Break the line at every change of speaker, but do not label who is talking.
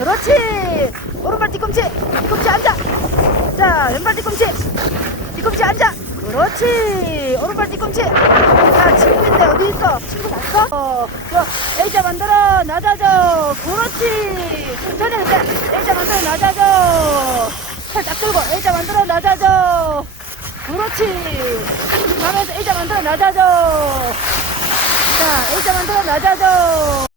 그렇지. 오른발 뒤꿈치. 뒤꿈치 앉아. 자, 왼발 뒤꿈치. 뒤꿈치 앉아. 그렇지. 오른발 뒤꿈치. 자, 친구인데 어디 있어? 친구 봤어? 어, 저 A자 만들어 낮아져. 그렇지. 천천히 근데 A자 만들어 낮아져. 살짝 들고 A자 만들어 낮아져. 그렇지. 가면서 A자 만들어 낮아져. 자, A자 만들어 낮아져.